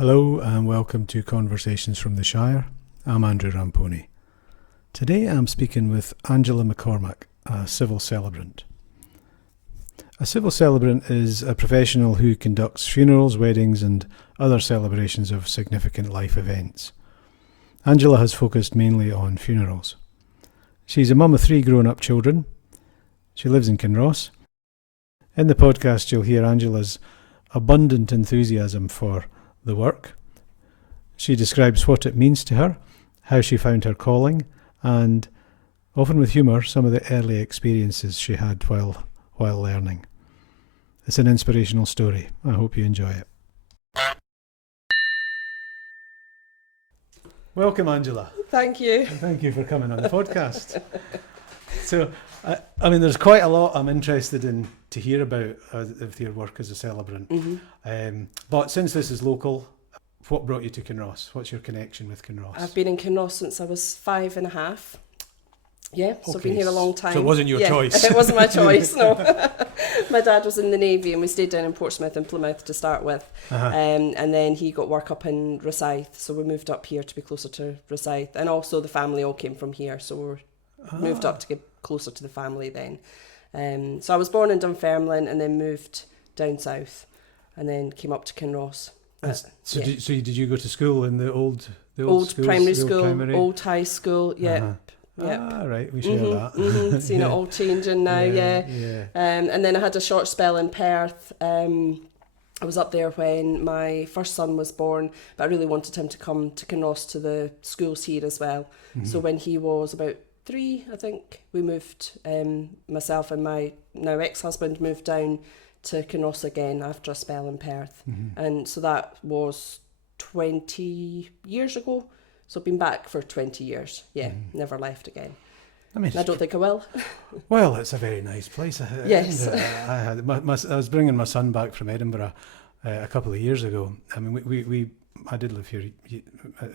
Hello and welcome to Conversations from the Shire. I'm Andrew Ramponi. Today I'm speaking with Angela McCormack, a civil celebrant. A civil celebrant is a professional who conducts funerals, weddings and other celebrations of significant life events. Angela has focused mainly on funerals. She's a mum of 3 grown-up children. She lives in Kinross. In the podcast you'll hear Angela's abundant enthusiasm for the work. She describes what it means to her, how she found her calling, and, often with humour, some of the early experiences she had while learning. It's an inspirational story. I hope you enjoy it. Welcome, Angela. Thank you. And thank you for coming on the podcast. So, there's quite a lot I'm interested in to hear about of your work as a celebrant. Mm-hmm. But since this is local, what brought you to Kinross? What's your connection with Kinross? I've been in Kinross since I was 5.5. Yeah, so I've been here a long time. So it wasn't your choice? It wasn't my choice, no. My dad was in the Navy and we stayed down in Portsmouth and Plymouth to start with. And then he got work up in Rosyth, so we moved up here to be closer to Rosyth. And also the family all came from here, so we moved up to get closer to the family then. So I was born in Dunfermline and then moved down south and then came up to Kinross. Did you go to school in the old schools, primary school, old high school, yeah. Yep. Ah, right, we share that. Seen it all changing now, yeah. And then I had a short spell in Perth. I was up there when my first son was born, but I really wanted him to come to Kinross to the schools here as well. Mm-hmm. So when he was about 3, I think, we moved, myself and my now ex-husband moved down to Kinross again after a spell in Perth. Mm-hmm. And so that was 20 years ago. So I've been back for 20 years. Yeah, never left again. I don't think I will. Well, it's a very nice place. Yes. I was bringing my son back from Edinburgh a couple of years ago. I mean, I did live here.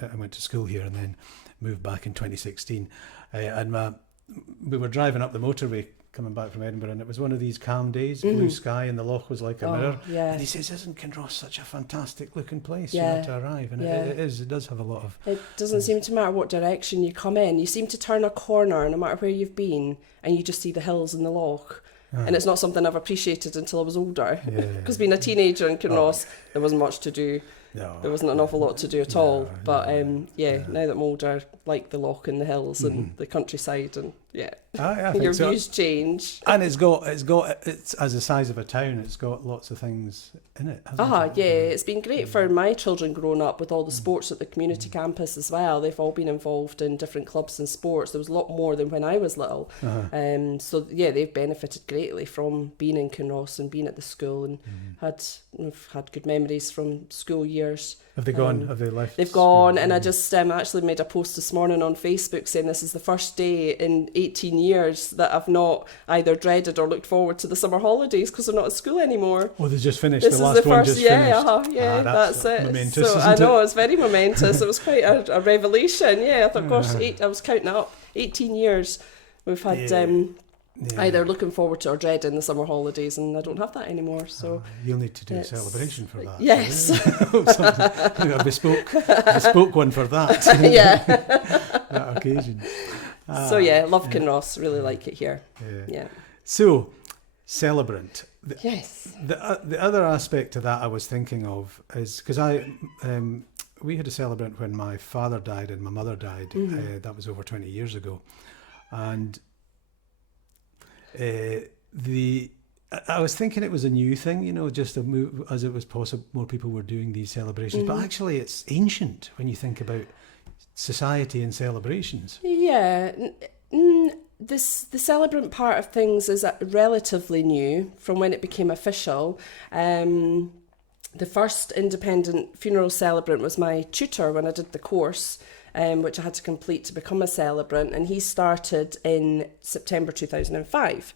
I went to school here and then moved back in 2016. We were driving up the motorway coming back from Edinburgh, and it was one of these calm days, blue sky, and the loch was like a mirror. Yeah. And he says, "Isn't Kinross such a fantastic looking place to arrive?" And it does have a lot of... It doesn't seem to matter what direction you come in. You seem to turn a corner, no matter where you've been, and you just see the hills and the loch. And it's not something I've appreciated until I was older. Because being a teenager in Kinross, there wasn't much to do. No, there wasn't an awful lot to do at all. But now that I'm older, like the loch and the hills and the countryside, and I think your views change. And it's as the size of a town, it's got lots of things in it, hasn't it? It's been great for my children growing up with all the sports at the community campus as well. They've all been involved in different clubs and sports. There was a lot more than when I was little. They've benefited greatly from being in Kinross and being at the school, and have had good memories from school years. Have they gone? Have they left? They've gone, and I just actually made a post this morning on Facebook saying this is the first day in 18 years that I've not either dreaded or looked forward to the summer holidays because they're not at school anymore. Oh, they just finished. This the is last the one first, just finished. That's it. Momentous, so I know, it's very momentous. It was quite a revelation. Yeah, I thought, gosh, I was counting it up. 18 years we've had. Either looking forward to or dreading the summer holidays, and I don't have that anymore. So you'll need to do a celebration for that. Yes, a bespoke one for that. That occasion. Love Kinross. Really like it here. Yeah. So, celebrant. Yes. The other aspect to that I was thinking of is because we had a celebrant when my father died and my mother died. That was over 20 years ago, and. I was thinking it was a new thing, just a move, as it was possible more people were doing these celebrations. But actually, it's ancient when you think about society and celebrations. Yeah, the celebrant part of things is relatively new from when it became official. The first independent funeral celebrant was my tutor when I did the course. Which I had to complete to become a celebrant, and he started in September 2005.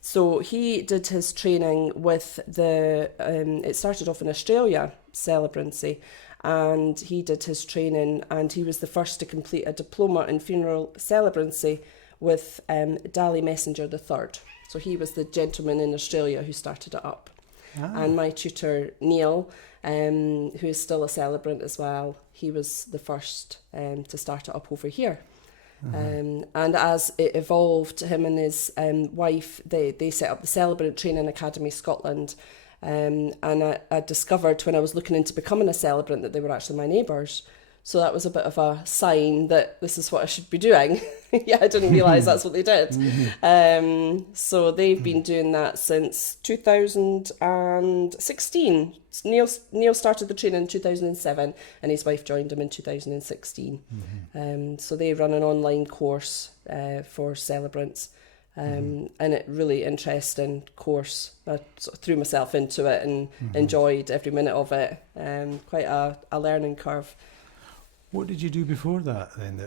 So he did his training with it started off in Australia, celebrancy, and he did his training, and he was the first to complete a diploma in funeral celebrancy with Dali Messenger III. So he was the gentleman in Australia who started it up. and my tutor Neil, who is still a celebrant as well, he was the first to start it up over here. And as it evolved, him and his wife, they set up the Celebrant Training Academy Scotland. And I discovered when I was looking into becoming a celebrant that they were actually my neighbours. So that was a bit of a sign that this is what I should be doing. Yeah, I didn't realise that's what they did. So they've been doing that since 2016. Neil started the training in 2007 and his wife joined him in 2016. So they run an online course for celebrants. And it really interesting course. I sort of threw myself into it and enjoyed every minute of it. Quite a learning curve. What did you do before that then? That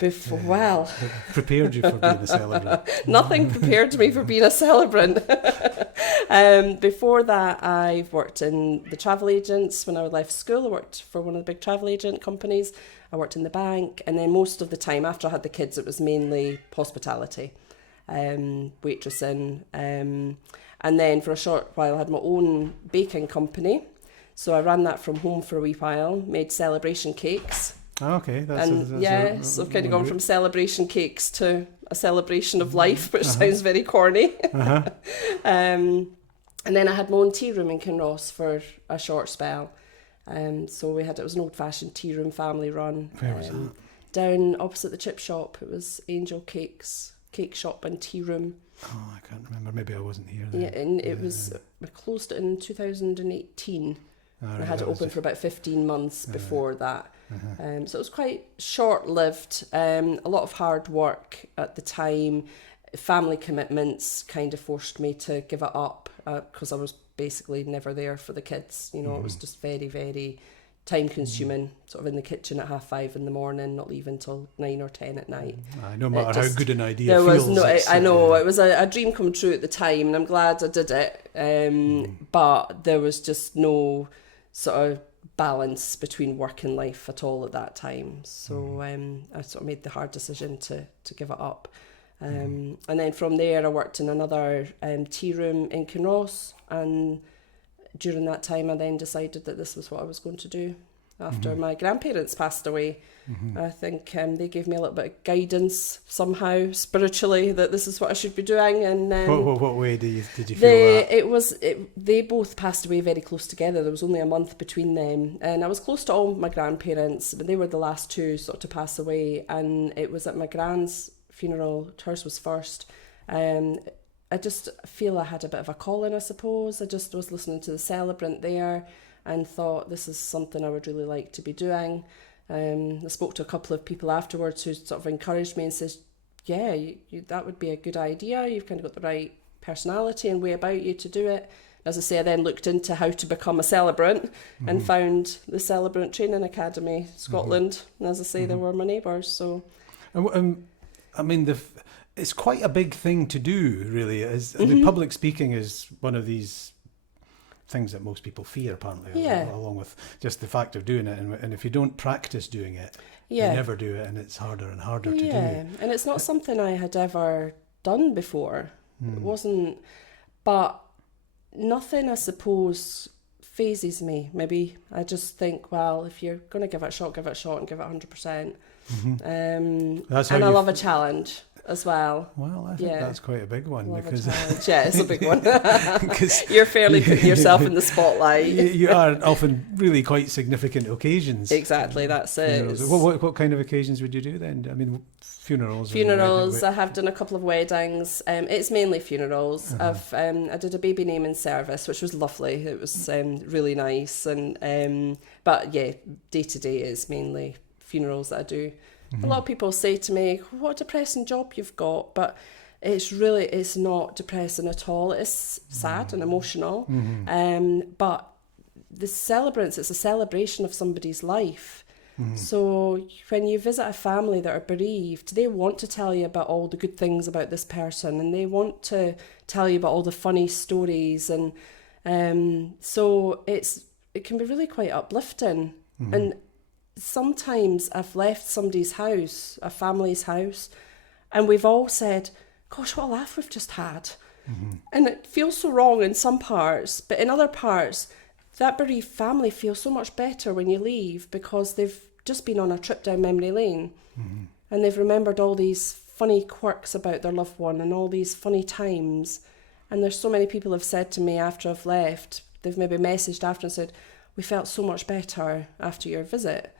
prepared you for being a celebrant? Nothing prepared me for being a celebrant. Before that, I've worked in the travel agents. When I left school, I worked for one of the big travel agent companies. I worked in the bank, and then most of the time after I had the kids, it was mainly hospitality, waitressing, and then for a short while I had my own baking company. So I ran that from home for a wee while, made celebration cakes. Oh, okay. So I've kind of gone from celebration cakes to a celebration of life, which sounds very corny. And then I had my own tea room in Kinross for a short spell. So it was an old-fashioned tea room, family run. Where was that? Down opposite the chip shop. It was Angel Cakes, cake shop and tea room. Oh, I can't remember. Maybe I wasn't here then. Yeah, and it was, I closed it in 2018. Right, I had it open for about 15 months before that. So it was quite short-lived, a lot of hard work at the time. Family commitments kind of forced me to give it up because I was basically never there for the kids. You know, it was just very, very time-consuming, sort of in the kitchen at 5:30 in the morning, not leaving till 9 or 10 at night. No matter how good an idea there feels. I know, it was a dream come true at the time, and I'm glad I did it. But there was just no sort of balance between work and life at all at that time. So I sort of made the hard decision to give it up. And then from there I worked in another tea room in Kinross, and during that time I then decided that this was what I was going to do. After my grandparents passed away, I think they gave me a little bit of guidance somehow spiritually that this is what I should be doing. And what way did you feel that? They both passed away very close together. There was only a month between them, and I was close to all my grandparents, but they were the last two sort of to pass away. And it was at my grand's funeral. Hers was first. I just feel I had a bit of a calling, I suppose. I just was listening to the Celebrant there and thought this is something I would really like to be doing. I spoke to a couple of people afterwards who sort of encouraged me and says, yeah, that would be a good idea. You've kind of got the right personality and way about you to do it. As I say, I then looked into how to become a celebrant and found the Celebrant Training Academy Scotland. And as I say, they were my neighbours. So, I mean, it's quite a big thing to do, really. I mean, public speaking is one of these things that most people fear, apparently, along with just the fact of doing it. And if you don't practice doing it, you never do it, and it's harder and harder to do. And it's not something I had ever done before. It wasn't, but nothing, I suppose, phases me. Maybe I just think, well, if you're going to give it a shot and give it 100%. And I love a challenge as well. Well, I think that's quite a big one. Because it's a big one. You're fairly putting yourself in the spotlight. You are often really quite significant occasions. Exactly, that's it. What kind of occasions would you do then? I mean, funerals. Funerals. I have done a couple of weddings. It's mainly funerals. I did a baby naming service, which was lovely. It was really nice. And but yeah, day to day is mainly funerals that I do. A lot of people say to me, what a depressing job you've got, but it's not depressing at all. It's sad and emotional. But the celebrants, it's a celebration of somebody's life. So when you visit a family that are bereaved, they want to tell you about all the good things about this person, and they want to tell you about all the funny stories. And so it can be really quite uplifting. And sometimes I've left somebody's house, a family's house, and we've all said, gosh, what a laugh we've just had. And it feels so wrong in some parts, but in other parts, that bereaved family feels so much better when you leave because they've just been on a trip down memory lane and they've remembered all these funny quirks about their loved one and all these funny times. And there's so many people have said to me after I've left, they've maybe messaged after and said, we felt so much better after your visit.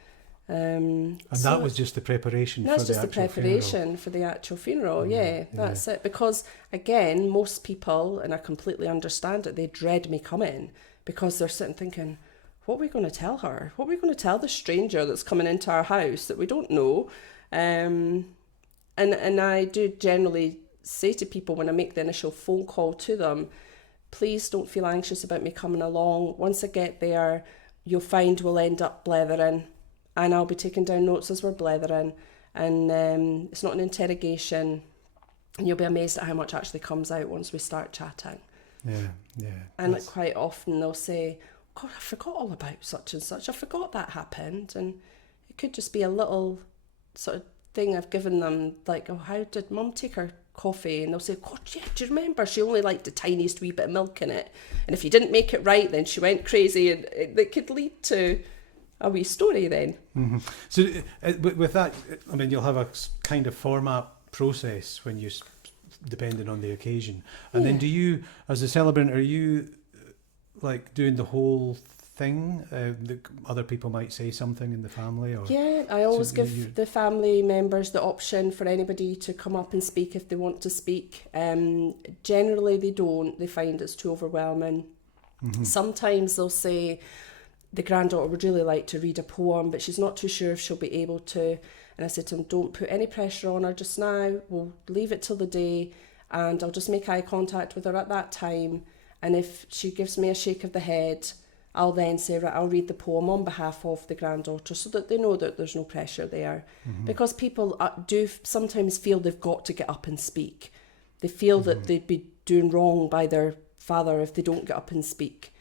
And so that was just the preparation for the actual funeral. That's just the preparation for the actual funeral, that's it. Because, again, most people, and I completely understand it, they dread me coming because they're sitting thinking, what are we going to tell her? What are we going to tell the stranger that's coming into our house that we don't know? And I do generally say to people when I make the initial phone call to them, please don't feel anxious about me coming along. Once I get there, you'll find we'll end up blethering. And I'll be taking down notes as we're blethering. And it's not an interrogation. And you'll be amazed at how much actually comes out once we start chatting. Yeah. And like quite often they'll say, God, I forgot all about such and such. I forgot that happened. And it could just be a little sort of thing I've given them, like, oh, how did Mum take her coffee? And they'll say, God, yeah, do you remember? She only liked the tiniest wee bit of milk in it. And if you didn't make it right, then she went crazy. And it could lead to a wee story then. So with that, I mean, you'll have a kind of format process when you, depending on the occasion. And then do you, as a celebrant, are you like doing the whole thing? Other people might say something in the family? Or yeah, I always give the family members the option for anybody to come up and speak if they want to speak. Generally they don't. They find it's too overwhelming. Sometimes they'll say, the granddaughter would really like to read a poem, but she's not too sure if she'll be able to. And I said to them, don't put any pressure on her just now. We'll leave it till the day and I'll just make eye contact with her at that time. And if she gives me a shake of the head, I'll then say, right, I'll read the poem on behalf of the granddaughter so that they know that there's no pressure there. Because people do sometimes feel they've got to get up and speak. They feel that they'd be doing wrong by their father if they don't get up and speak.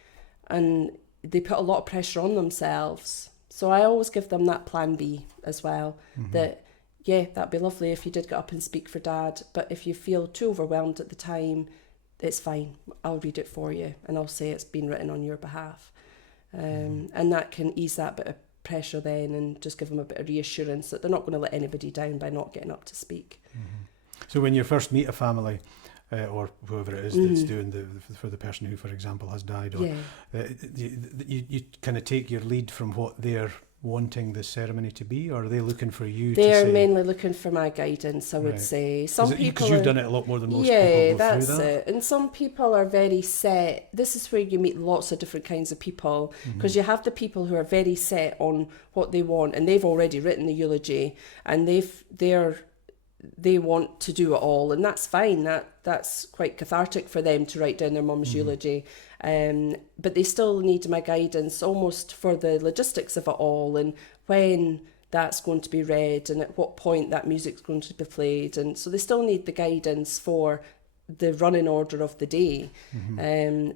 And they put a lot of pressure on themselves. So I always give them that plan B as well, that, yeah, that'd be lovely if you did get up and speak for Dad, but if you feel too overwhelmed at the time, it's fine. I'll read it for you and I'll say it's been written on your behalf. And that can ease that bit of pressure then and just give them a bit of reassurance that they're not going to let anybody down by not getting up to speak. So when you first meet a family, or whoever it is that's doing for the person who, for example, has died, or you kind of take your lead from what they're wanting the ceremony to be, or are they looking for you to say? They're mainly looking for my guidance, I would say. Some people, because you've done it a lot more than most people go that's through that. It. And some people are very set. This is where you meet lots of different kinds of people, because you have the people who are very set on what they want, and they've already written the eulogy, and they want to do it all, and that's fine. That's quite cathartic for them to write down their mum's eulogy. But they still need my guidance almost for the logistics of it all, and when that's going to be read and at what point that music's going to be played. And so they still need the guidance for the running order of the day.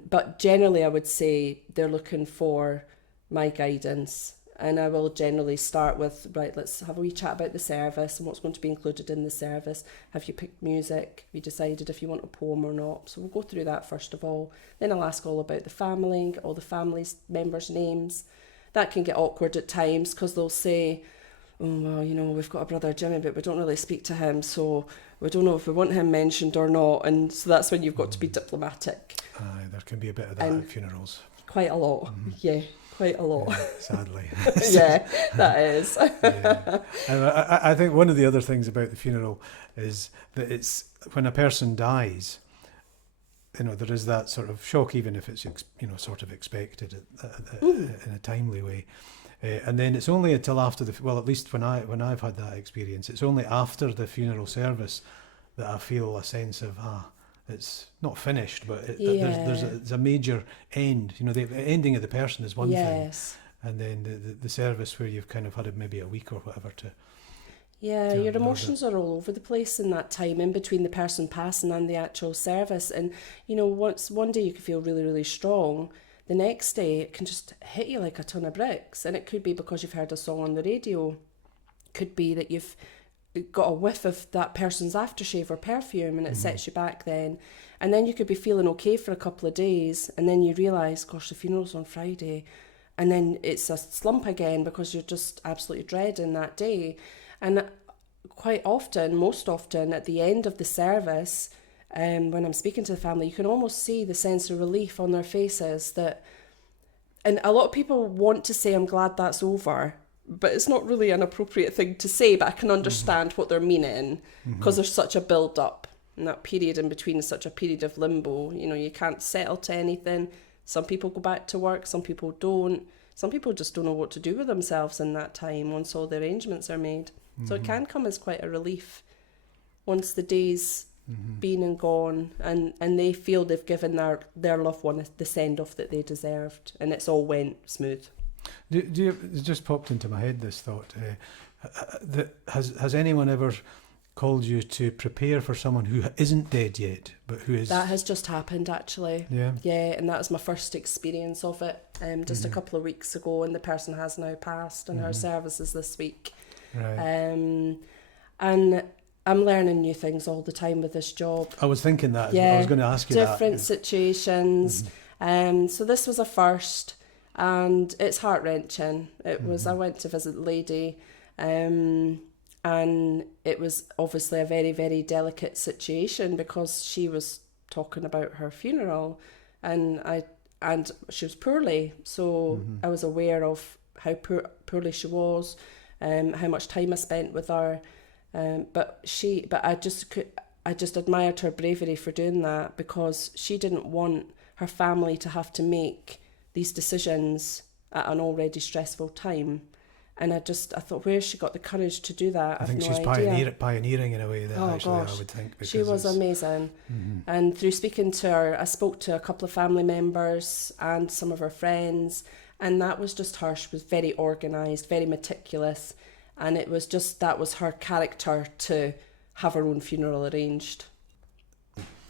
But generally I would say they're looking for my guidance. And I will generally start with, right, let's have a wee chat about the service and what's going to be included in the service. Have you picked music? Have you decided if you want a poem or not? So we'll go through that first of all. Then I'll ask all about the family and get all the family's members' names. That can get awkward at times because they'll say, oh, well, you know, we've got a brother Jimmy, but we don't really speak to him, so we don't know if we want him mentioned or not. And so that's when you've got to be diplomatic. There can be a bit of that at funerals. Quite a lot, yeah. Quite a lot. Yeah, sadly. Yeah, that is. Yeah. And I think one of the other things about the funeral is that it's when a person dies, you know, there is that sort of shock, even if it's, you know, sort of expected in a timely way. And then it's only until after at least when I've had that experience, it's only after the funeral service that I feel a sense of, it's not finished, but there's a major end. You know, the ending of the person is one thing, and then the service where you've kind of had maybe a week or whatever to. Yeah, your emotions are all over the place in that time in between the person passing and the actual service. And you know, one day you can feel really, really strong. The next day it can just hit you like a ton of bricks, and it could be because you've heard a song on the radio. Could be that you've got a whiff of that person's aftershave or perfume, and it sets you back then. And then you could be feeling okay for a couple of days, and then you realise, gosh, the funeral's on Friday, and then it's a slump again because you're just absolutely dreading that day. And quite often, most often, at the end of the service, when I'm speaking to the family, you can almost see the sense of relief on their faces that, and a lot of people want to say, I'm glad that's over, but it's not really an appropriate thing to say, but I can understand what they're meaning, because there's such a build-up, and that period in between is such a period of limbo. You know, you can't settle to anything. Some people go back to work, some people don't. Some people just don't know what to do with themselves in that time once all the arrangements are made. So it can come as quite a relief once the day's been and gone, and they feel they've given their loved one the send-off that they deserved, and it's all went smooth. It just popped into my head, this thought. Has anyone ever called you to prepare for someone who isn't dead yet, but who is... That has just happened, actually. Yeah, and that was my first experience of it, just a couple of weeks ago, and the person has now passed, and her service is this week. Right. And I'm learning new things all the time with this job. I was thinking that. Yeah, I was going to ask you different situations. So this was a first, and it's heart-wrenching. It was, I went to visit the lady, and it was obviously a very, very delicate situation because she was talking about her funeral, and she was poorly, so I was aware of how poorly she was, how much time I spent with her, but I just admired her bravery for doing that, because she didn't want her family to have to make these decisions at an already stressful time. And I thought, where she got the courage to do that? I think she's pioneering in a way there, I would think. She was amazing. And through speaking to her, I spoke to a couple of family members and some of her friends, and that was just her. She was very organised, very meticulous, and it was just, that was her character to have her own funeral arranged.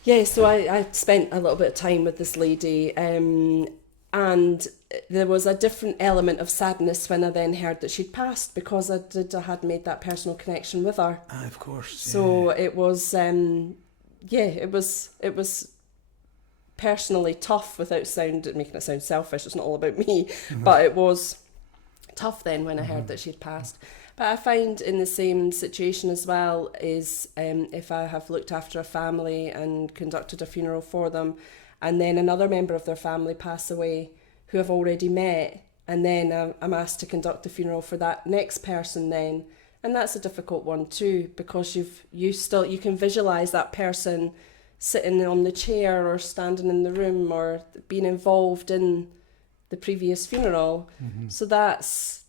Yeah, so I spent a little bit of time with this lady, and there was a different element of sadness when I then heard that she'd passed, because I had made that personal connection with her. Of course. So it was, it was personally tough, without making it sound selfish. It's not all about me, but it was tough then when I heard that she'd passed. But I find in the same situation as well is if I have looked after a family and conducted a funeral for them, and then another member of their family pass away who I've already met, and then I'm asked to conduct the funeral for that next person then, and that's a difficult one too, because you can visualise that person sitting on the chair or standing in the room or being involved in the previous funeral. So that's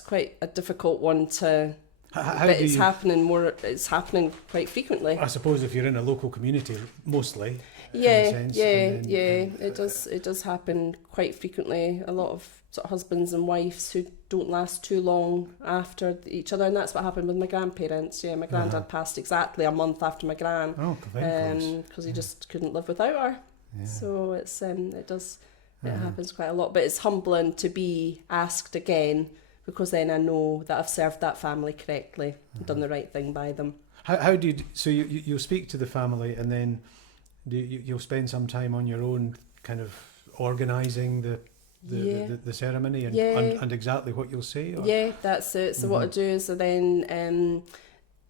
quite a difficult one to... But it's happening quite frequently. I suppose if you're in a local community, mostly. It does happen quite frequently. A lot of sort of husbands and wives who don't last too long after each other, and that's what happened with my grandparents. Yeah, my granddad passed exactly a month after my gran, because he just couldn't live without her. Yeah. So it's it happens quite a lot, but it's humbling to be asked again, because then I know that I've served that family correctly and done the right thing by them. How do you... So you'll speak to the family, and then you'll spend some time on your own, kind of organising the ceremony and exactly what you'll say? Or? Yeah, that's it. So what I do is I then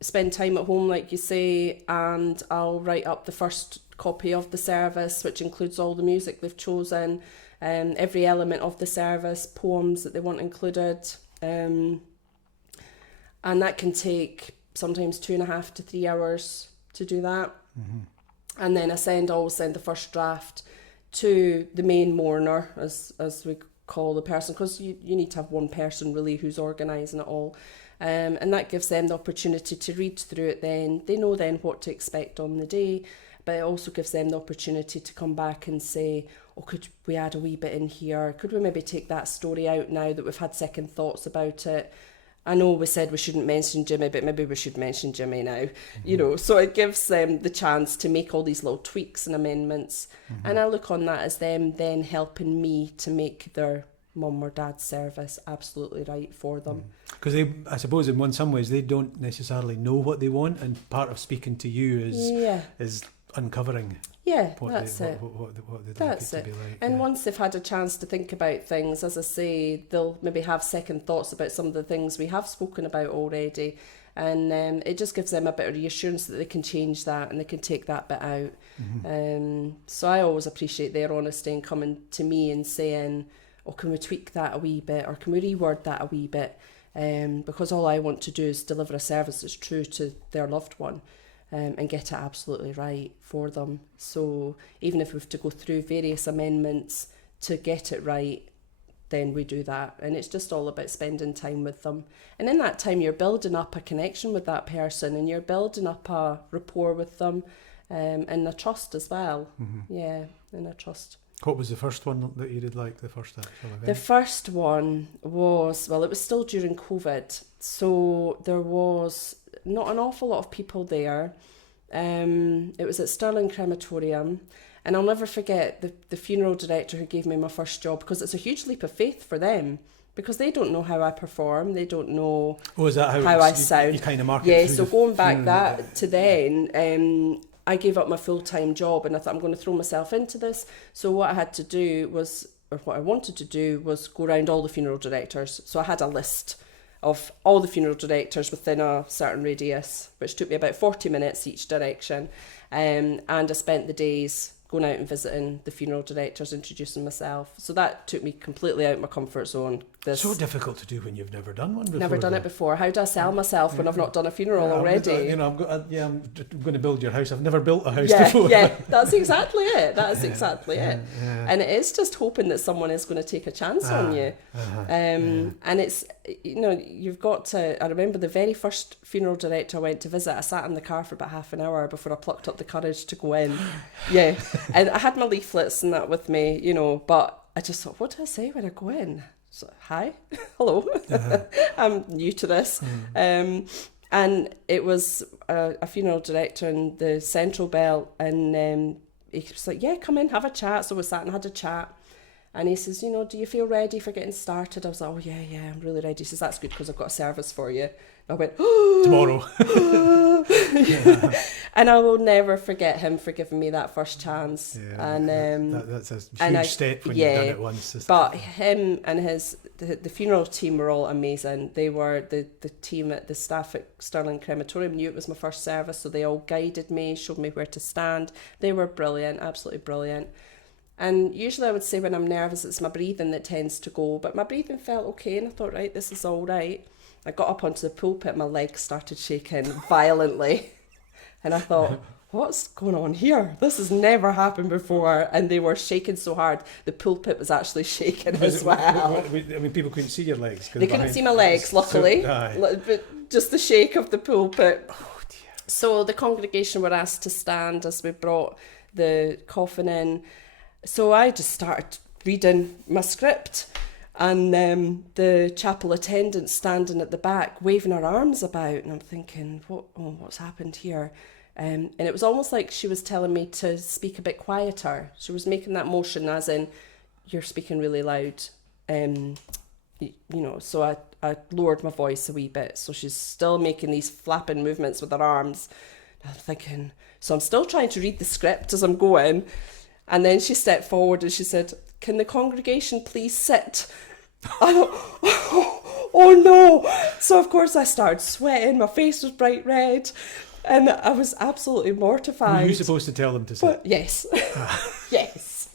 spend time at home, like you say, and I'll write up the first copy of the service, which includes all the music they've chosen, every element of the service, poems that they want included, and that can take sometimes 2.5 to 3 hours to do that. And then I always send the first draft to the main mourner, as we call the person, because you need to have one person really who's organising it all, and that gives them the opportunity to read through it. Then they know then what to expect on the day, but it also gives them the opportunity to come back and say, oh, could we add a wee bit in here? Could we maybe take that story out now that we've had second thoughts about it? I know we said we shouldn't mention Jimmy, but maybe we should mention Jimmy now. You know, so it gives them the chance to make all these little tweaks and amendments. And I look on that as them then helping me to make their mum or dad's service absolutely right for them. Because I suppose in some ways they don't necessarily know what they want, and part of speaking to you is uncovering what that's they, it. what they'd That's like it it. to be like. And once they've had a chance to think about things, as I say, they'll maybe have second thoughts about some of the things we have spoken about already. And it just gives them a bit of reassurance that they can change that and they can take that bit out. So I always appreciate their honesty and coming to me and saying, oh, can we tweak that a wee bit, or can we reword that a wee bit? Because all I want to do is deliver a service that's true to their loved one, and get it absolutely right for them. So even if we have to go through various amendments to get it right, then we do that. And it's just all about spending time with them. And in that time, you're building up a connection with that person, and you're building up a rapport with them, and a trust as well. Yeah, and a trust. What was the first one that you did like, the first actual event? The first one was, well, it was still during COVID. So there was not an awful lot of people there. It was at Stirling Crematorium. And I'll never forget the funeral director who gave me my first job, because it's a huge leap of faith for them, because they don't know how I perform. They don't know is that how I sound. You kind of market Yeah, through so going back to then, I gave up my full-time job and I thought, I'm going to throw myself into this. So what I had to do was, or what I wanted to do was go around all the funeral directors. So I had a list of all the funeral directors within a certain radius, which took me about 40 minutes each direction. And I spent the days going out and visiting the funeral directors, introducing myself. So that took me completely out of my comfort zone. So difficult to do when you've never done one before. Never done it before. How do I sell myself when I've not done a funeral already? I'm going to build your house. I've never built a house before. Yeah, that's exactly it. Yeah. And it is just hoping that someone is going to take a chance on you. And it's, you've got to, I remember the very first funeral director I went to visit, I sat in the car for about half an hour before I plucked up the courage to go in. Yeah. And I had my leaflets and that with me, but I just thought, what do I say when I go in? So, hi, hello, I'm new to this. And it was a funeral director in the Central Belt, and he was like, yeah, come in, have a chat. So we sat and had a chat. And he says, do you feel ready for getting started? I was like, oh, yeah, I'm really ready. He says, that's good because I've got a service for you. And I went, tomorrow. And I will never forget him for giving me that first chance. Yeah, and that's a huge step when you've done it once. But him and the funeral team were all amazing. They were the team at the staff at Stirling Crematorium knew it was my first service, so they all guided me, showed me where to stand. They were brilliant, absolutely brilliant. And usually I would say when I'm nervous, it's my breathing that tends to go, but my breathing felt okay, and I thought, right, this is all right. I got up onto the pulpit, my legs started shaking violently, and I thought, what's going on here? This has never happened before. And they were shaking so hard, the pulpit was actually shaking as well. I mean, people couldn't see your legs. They couldn't see my legs, luckily, but just the shake of the pulpit. Oh, dear. So the congregation were asked to stand as we brought the coffin in. So I just started reading my script, and the chapel attendant standing at the back waving her arms about, and I'm thinking, what's happened here? And it was almost like she was telling me to speak a bit quieter. She was making that motion as in, you're speaking really loud. So I lowered my voice a wee bit. So she's still making these flapping movements with her arms. And I'm thinking, so I'm still trying to read the script as I'm going. And then she stepped forward and she said, can the congregation please sit? I thought, oh no. So of course I started sweating. My face was bright red. And I was absolutely mortified. Were you supposed to tell them to sit? But yes. Yes.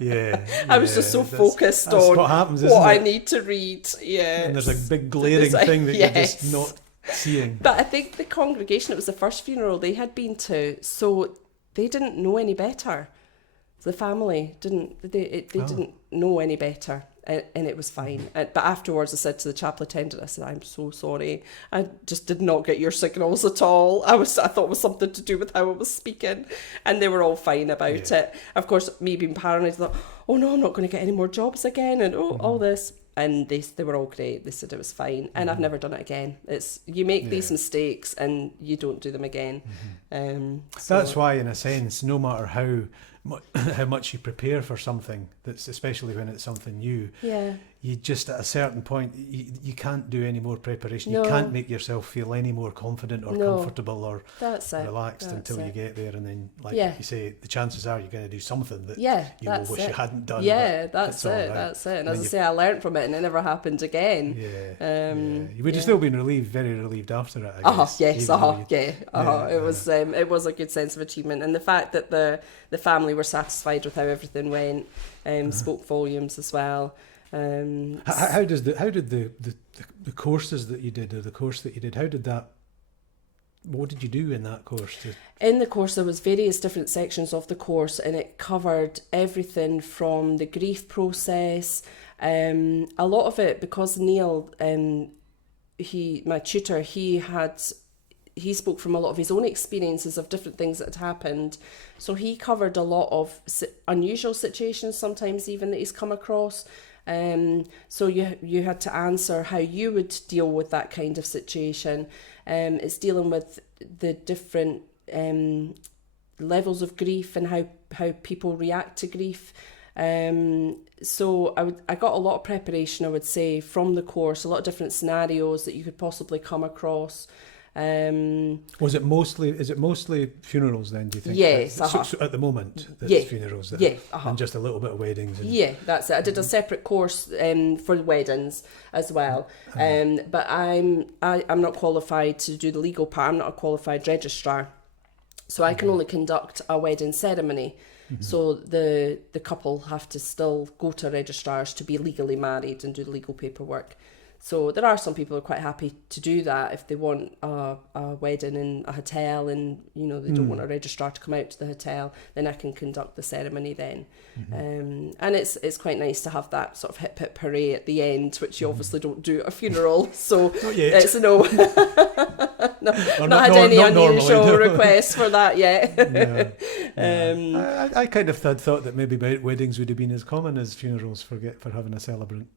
Yeah. I was just so focused on what happens, I need to read. Yeah. And there's a big glaring thing that you're just not seeing. But I think the congregation, it was the first funeral they had been to, so they didn't know any better. The family didn't know any better, and it was fine. But afterwards I said to the chapel attendant, I said, I'm so sorry, I just did not get your signals at all. I thought it was something to do with how I was speaking, and they were all fine about it. Of course, me being paranoid, I thought, oh no, I'm not going to get any more jobs again, and all this. And they were all great. They said it was fine, and I've never done it again. It's you make these mistakes and you don't do them again. That's why, in a sense, no matter how much you prepare for something, that's especially when it's something new. Yeah. You just at a certain point you can't do any more preparation. No. You can't make yourself feel any more confident or No. comfortable or That's it. relaxed That's until it. you get there, and then like Yeah. you say, the chances are you're going to do something that Yeah, you will that's wish it. you hadn't done. Yeah, but that's it's all it. right. That's it. And When as I say, I learnt from it, and it never happened again. Yeah. You would have still been relieved, very relieved after it, I guess. Yes, even though It was a good sense of achievement, and the fact that the family were satisfied with how everything went spoke volumes as well. How did the courses that you did, or the course that you did, what did you do in that course? In the course, there was various different sections of the course, and it covered everything from the grief process. A lot of it, because Neil, my tutor, he spoke from a lot of his own experiences of different things that had happened. So he covered a lot of unusual situations, sometimes even that he's come across. So you had to answer how you would deal with that kind of situation. It's dealing with the different levels of grief and how people react to grief. So I got a lot of preparation, I would say, from the course, a lot of different scenarios that you could possibly come across. Is it mostly funerals then, do you think? Yes. So at the moment, it's funerals then? Yeah. And just a little bit of weddings? Yeah, that's it. I did a separate course for weddings as well. But I'm not qualified to do the legal part. I'm not a qualified registrar. So I can only conduct a wedding ceremony. Mm-hmm. So the couple have to still go to registrars to be legally married and do the legal paperwork. So there are some people who are quite happy to do that if they want a wedding in a hotel and, they don't want a registrar to come out to the hotel, then I can conduct the ceremony then. Mm-hmm. And it's quite nice to have that sort of hip hip hooray at the end, which you obviously don't do at a funeral. So it's not had any unusual requests for that yet. No. I kind of thought that maybe weddings would have been as common as funerals for having a celebrant.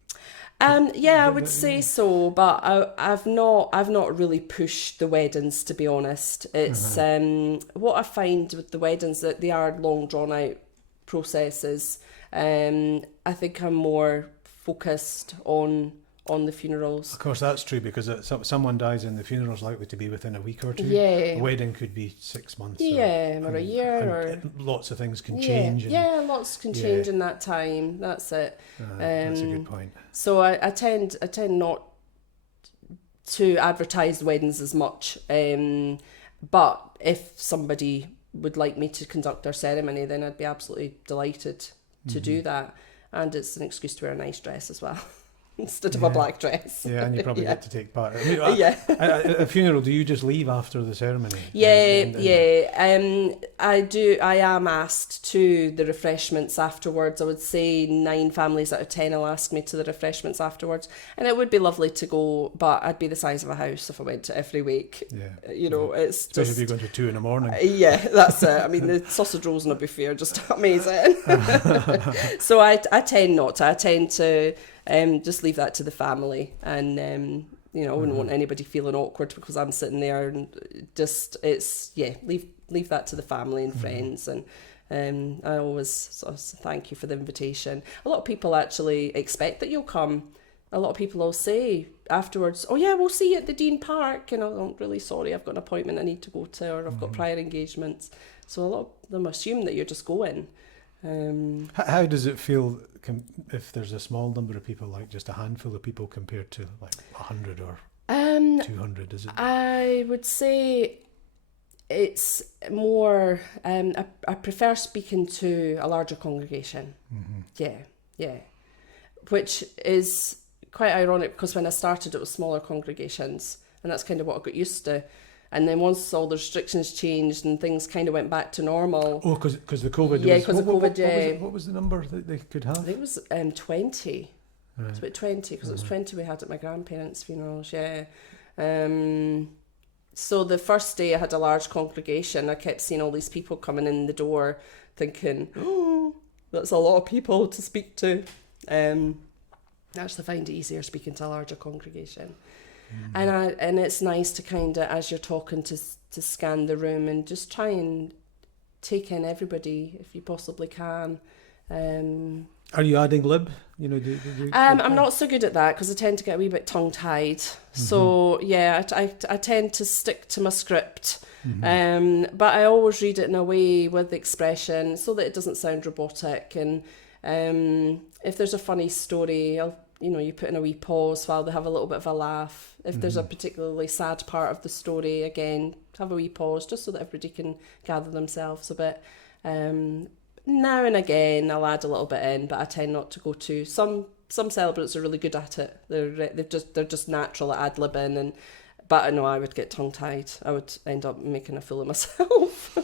I would say so, but I've not really pushed the weddings, to be honest. It's what I find with the weddings, that they are long drawn out processes. I think I'm more focused on the funerals. Of course, that's true, because someone dies and the funeral's likely to be within a week or two. Yeah. A wedding could be 6 months. Or a year. And lots of things can change. Lots can change in that time. That's it. That's a good point. So I tend not to advertise weddings as much. But if somebody would like me to conduct their ceremony, then I'd be absolutely delighted to do that. And it's an excuse to wear a nice dress as well. Instead of a black dress. Yeah, and you probably get to take part. At a funeral, do you just leave after the ceremony? I do. I am asked to the refreshments afterwards. I would say 9 families out of 10 will ask me to the refreshments afterwards. And it would be lovely to go, but I'd be the size of a house if I went to every week. Yeah. Especially It's just... if you're going to 2 a.m. Yeah, that's it. I mean, the sausage rolls and a buffet are just amazing. So I tend not to. I tend to... just leave that to the family, and I wouldn't want anybody feeling awkward because I'm sitting there, and leave that to the family and friends. And I always sort of thank you for the invitation. A lot of people actually expect that you'll come. A lot of people will say afterwards, "Oh yeah, we'll see you at the Dean Park," and I'm really sorry, I've got an appointment I need to go to, or I've got prior engagements. So a lot of them assume that you're just going. How does it feel if there's a small number of people, like just a handful of people, compared to like 100 or 200? Is it? I would say it's more. I prefer speaking to a larger congregation. Mm-hmm. Yeah, which is quite ironic because when I started, it was smaller congregations, and that's kind of what I got used to. And then once all the restrictions changed and things kind of went back to normal. Oh, because the COVID. Yeah, because of COVID. What was the number that they could have? I think it was 20. Right. It's about 20 because it was 20 we had at my grandparents' funerals. Yeah. So the first day I had a large congregation. I kept seeing all these people coming in the door, thinking, "Oh, that's a lot of people to speak to." I actually find it easier speaking to a larger congregation. And it's nice to kind of, as you're talking, to scan the room and just try and take in everybody if you possibly can. Are you adding lib? I'm not so good at that because I tend to get a wee bit tongue-tied. So yeah, I tend to stick to my script. But I always read it in a way with expression so that it doesn't sound robotic. And if there's a funny story, you put in a wee pause while they have a little bit of a laugh. If there's a particularly sad part of the story, again, have a wee pause just so that everybody can gather themselves a bit. Now and again, I'll add a little bit in, but I tend not to go too. Some celebrants are really good at it. They're just natural at ad-libbing, but I know I would get tongue-tied. I would end up making a fool of myself.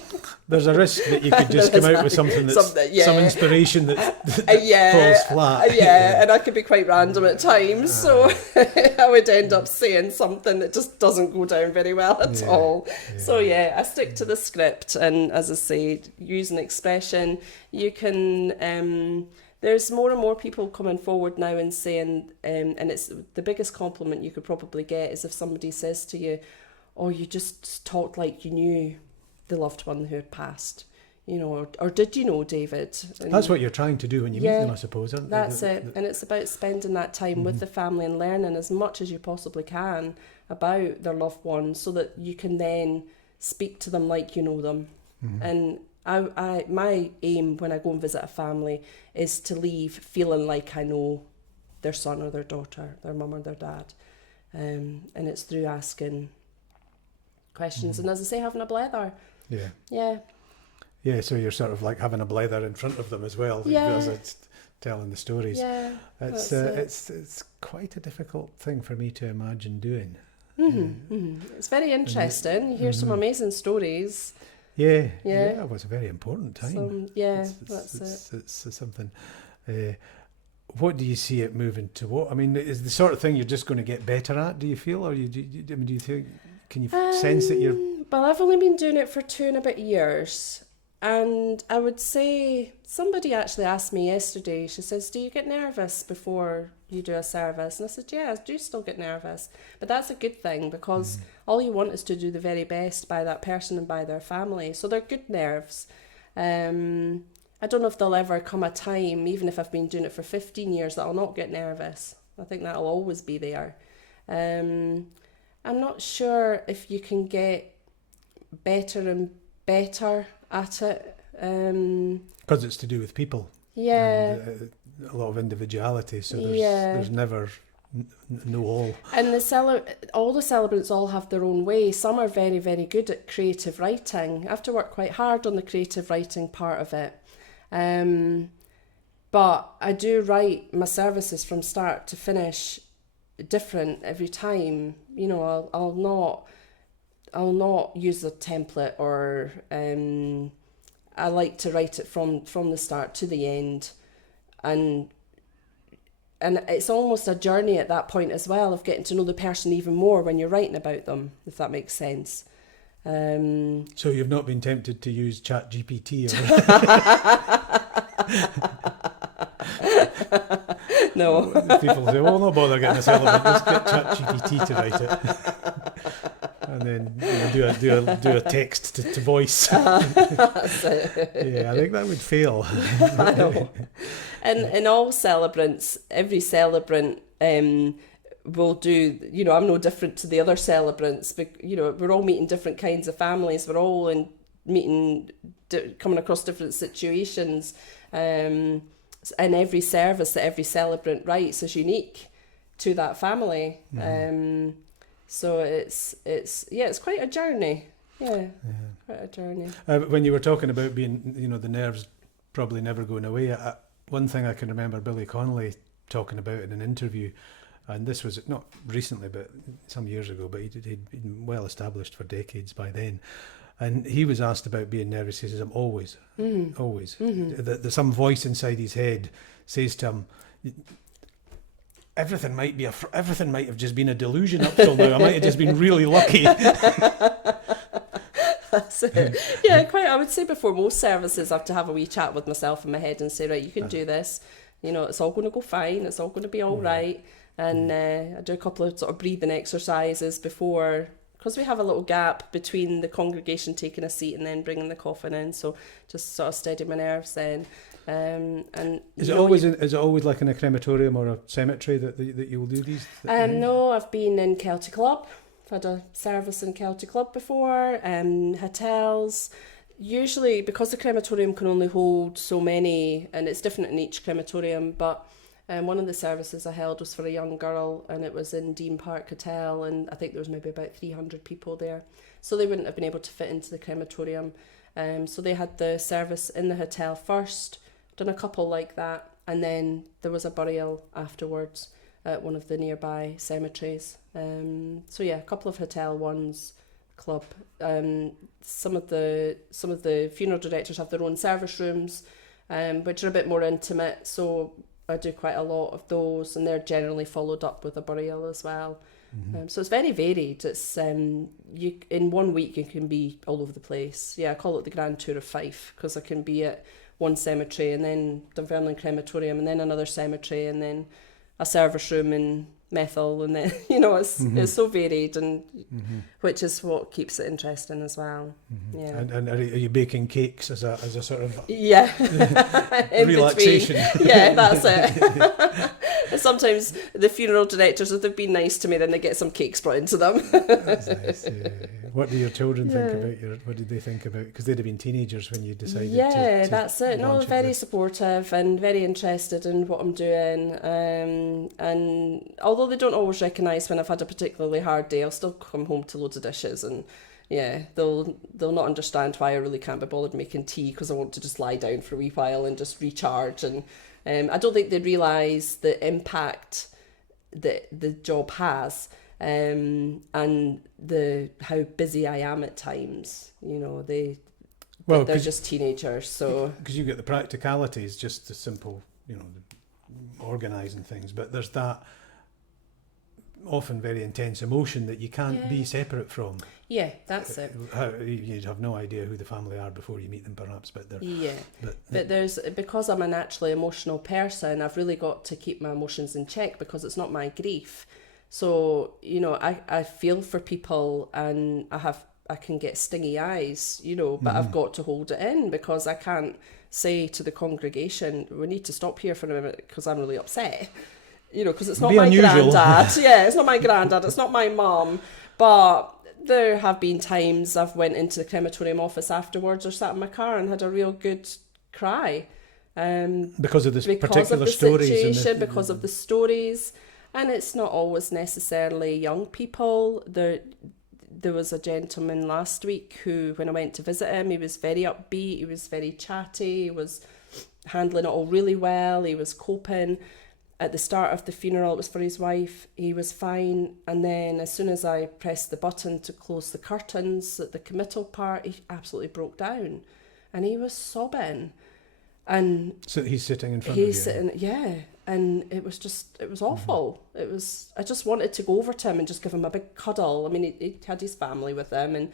There's a risk that you could just come out with something that's some inspiration that falls flat. And I could be quite random at times, so I would end up saying something that just doesn't go down very well at all. Yeah. So I stick to the script, and as I say, using expression, you can... There's more and more people coming forward now and saying, and it's the biggest compliment you could probably get is if somebody says to you, "Oh, you just talked like you knew the loved one who had passed," or "Did you know David?" And that's what you're trying to do when you meet them, I suppose. That's it, and it's about spending that time with the family and learning as much as you possibly can about their loved ones, so that you can then speak to them like you know them. And my aim when I go and visit a family is to leave feeling like I know their son or their daughter, their mum or their dad. And it's through asking questions and, as I say, having a blether. Yeah, so you're sort of like having a blether in front of them as well, because it's telling the stories. Yeah, it's quite a difficult thing for me to imagine doing. It's very interesting. You hear some amazing stories. Yeah, it was a very important time. It's something. What do you see it moving to? What I mean, is the sort of thing you're just going to get better at? Do you feel, or do you think? Can you sense that you're? Well, I've only been doing it for 2 and a bit years, and I would say somebody actually asked me yesterday. She says, "Do you get nervous before you do a service?" And I said, "Yeah, I do still get nervous, but that's a good thing because all you want is to do the very best by that person and by their family. So they're good nerves. I don't know if there'll ever come a time, even if I've been doing it for 15 years, that I'll not get nervous. I think that'll always be there. I'm not sure if you can get better and better at it. Because it's to do with people. Yeah. And, a lot of individuality, so there's never no all. And all the celebrants all have their own way. Some are very, very good at creative writing. I have to work quite hard on the creative writing part of it. But I do write my services from start to finish different every time. I'll not use a template, or I like to write it from the start to the end. And it's almost a journey at that point as well, of getting to know the person even more when you're writing about them, if that makes sense. So you've not been tempted to use ChatGPT? No. People say, "Well, no bother getting a celebrant, just get ChatGPT to write it." And then do a text to voice. Yeah, I think that would fail. I know. And all celebrants, every celebrant will do, I'm no different to the other celebrants, but, we're all meeting different kinds of families. We're all coming across different situations. And every service that every celebrant writes is unique to that family. So it's quite a journey. Yeah. Quite a journey. When you were talking about being, the nerves probably never going away, one thing I can remember Billy Connolly talking about in an interview, and this was not recently, but some years ago, but he'd been well established for decades by then. And he was asked about being nervous. He says, "I'm always. There's some voice inside his head says to him, everything might have just been a delusion up till now. I might have just been really lucky." That's it. Yeah, quite. I would say before most services, I have to have a wee chat with myself in my head and say, "Right, you can do this. It's all going to go fine. It's all going to be all right." And I do a couple of sort of breathing exercises before because we have a little gap between the congregation taking a seat and then bringing the coffin in, so just sort of steady my nerves then. And is it always like in a crematorium or a cemetery that you'll do these? No, I've been in Celtic Club. I've had a service in Celtic Club before. Hotels. Usually, because the crematorium can only hold so many, and it's different in each crematorium, but one of the services I held was for a young girl, and it was in Dean Park Hotel, and I think there was maybe about 300 people there. So they wouldn't have been able to fit into the crematorium. So they had the service in the hotel first, done a couple like that, and then there was a burial afterwards at one of the nearby cemeteries. So yeah, a couple of hotel ones, club. Some of the funeral directors have their own service rooms, which are a bit more intimate, so I do quite a lot of those, and they're generally followed up with a burial as well. So it's very varied. It's you in 1 week you can be all over the place. Yeah, I call it the Grand Tour of Fife, because I can be at one cemetery and then Dunfermline Crematorium and then another cemetery and then a service room in Methil, and then it's so varied, and which is what keeps it interesting as well. Yeah. And are you baking cakes as a sort of in relaxation? Between. Yeah, that's it. And sometimes the funeral directors, if they've been nice to me, then they get some cakes brought into them. That's nice. Yeah. What do your children think about what did they think about? Because they'd have been teenagers when you decided. Yeah, that's it. No, very supportive and very interested in what I'm doing. And although they don't always recognise when I've had a particularly hard day, I'll still come home to loads of dishes, and yeah, they'll not understand why I really can't be bothered making tea, because I want to just lie down for a wee while and just recharge. And I don't think they realise the impact that the job has, and how busy I am at times. They're just teenagers, so because you get the practicalities, just the simple, organising things, but there's that often very intense emotion that you can't be separate from. Yeah, that's it. You'd have no idea who the family are before you meet them, perhaps, but they're... Yeah, but there's, because I'm a naturally emotional person, I've really got to keep my emotions in check, because it's not my grief. So, I feel for people, and I can get stingy eyes, but I've got to hold it in, because I can't say to the congregation, we need to stop here for a minute because I'm really upset. Because it's not my granddad. Yeah, it's not my granddad. It's not my mum. But there have been times I've went into the crematorium office afterwards, or sat in my car and had a real good cry. Because of this particular stories. Situation, because of the stories. And it's not always necessarily young people. There was a gentleman last week who, when I went to visit him, he was very upbeat, he was very chatty, he was handling it all really well, he was coping. At the start of the funeral, it was for his wife, he was fine, and then as soon as I pressed the button to close the curtains at the committal part, he absolutely broke down, and he was sobbing. And so he's sitting in front of you? Yeah, and it was awful. I just wanted to go over to him and just give him a big cuddle. I mean, he had his family with him, and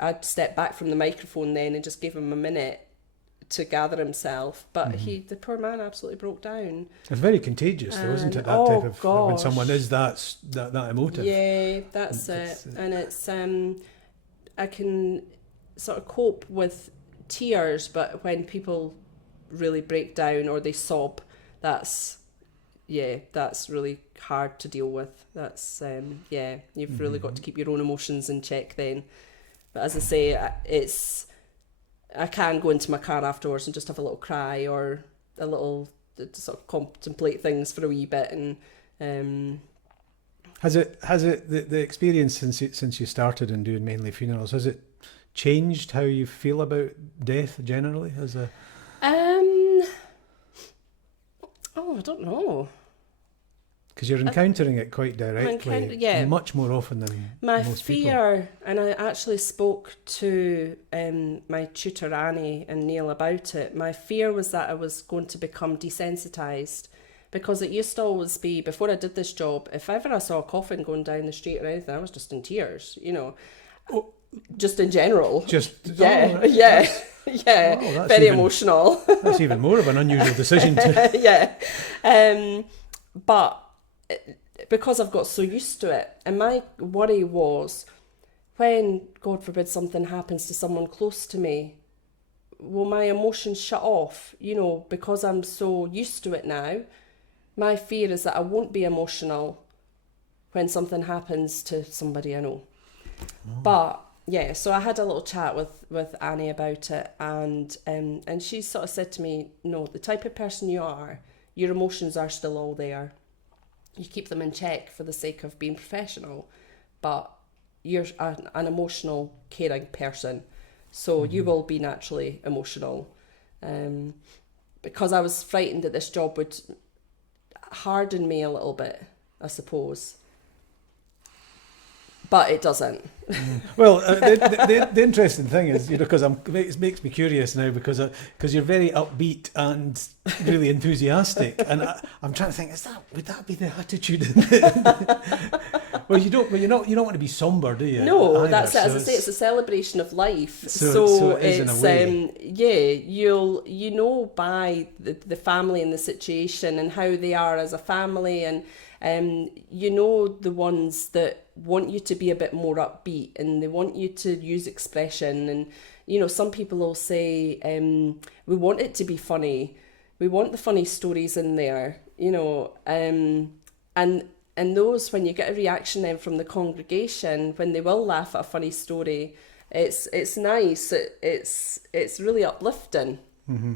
I'd step back from the microphone then and just give him a minute to gather himself, but the poor man absolutely broke down. It's very contagious, though, isn't it? That type of when someone is that emotive. Yeah, that's it. And it's I can sort of cope with tears, but when people really break down or they sob, that's really hard to deal with. That's you've really got to keep your own emotions in check then. But as I say, I can go into my car afterwards and just have a little cry, or a little sort of contemplate things for a wee bit. And has it the experience since you started in doing mainly funerals, has it changed how you feel about death generally? I don't know. Because you're encountering it quite directly, much more often than most people. My fear, and I actually spoke to my tutor Annie and Neil about it, my fear was that I was going to become desensitised, because it used to always be, before I did this job, if ever I saw a coffin going down the street or anything, I was just in tears, just in general. Very emotional. That's even more of an unusual decision to... Yeah. But because I've got so used to it, and my worry was when, God forbid, something happens to someone close to me, will my emotions shut off? You know, because I'm so used to it now. My fear is that I won't be emotional when something happens to somebody I know. Oh. But yeah, so I had a little chat with Annie about it, and she sort of said to me, no, the type of person you are, your emotions are still all there. You keep them in check for the sake of being professional, but you're an emotional, caring person. So you will be naturally emotional. Because I was frightened that this job would harden me a little bit, I suppose. But it doesn't. Well, the interesting thing is, you know, because it makes me curious now because you're very upbeat and really enthusiastic, and I'm trying to think, would that be the attitude? Well, you don't want to be somber, do you? No, either. that's it. As so I say, it's a celebration of life. So it is in a way. You know by the family and the situation and how they are as a family, and you know the ones that want you to be a bit more upbeat and they want you to use expression, and you know, some people will say we want it to be funny, we want the funny stories in there, you know, and those, when you get a reaction then from the congregation when they will laugh at a funny story, it's nice, it's really uplifting. Mm-hmm.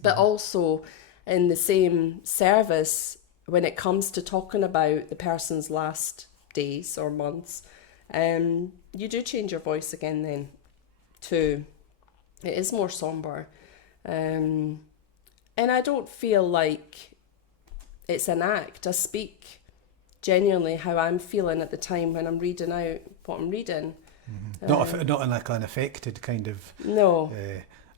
But also in the same service, when it comes to talking about the person's last days or months, you do change your voice again then too. It is more somber. And I don't feel like it's an act. I speak genuinely how I'm feeling at the time when I'm reading out what I'm reading. Mm-hmm. Not in like an affected kind of... No.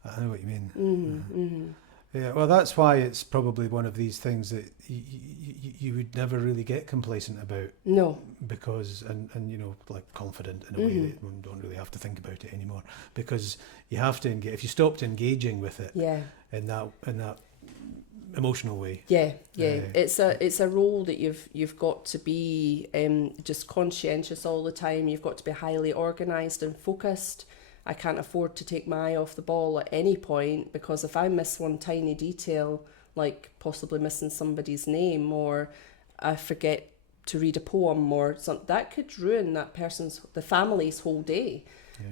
I know what you mean. Mm-hmm, mm-hmm. Yeah, well, that's why it's probably one of these things that you would never really get complacent about. No. Because, and you know, like confident in a way that you don't really have to think about it anymore. Because you have to engage. If you stopped engaging with it in that emotional way. Yeah. It's a role that you've got to be just conscientious all the time. You've got to be highly organised and focused. I can't afford to take my eye off the ball at any point, because if I miss one tiny detail, like possibly missing somebody's name, or I forget to read a poem or something, that could ruin the family's whole day.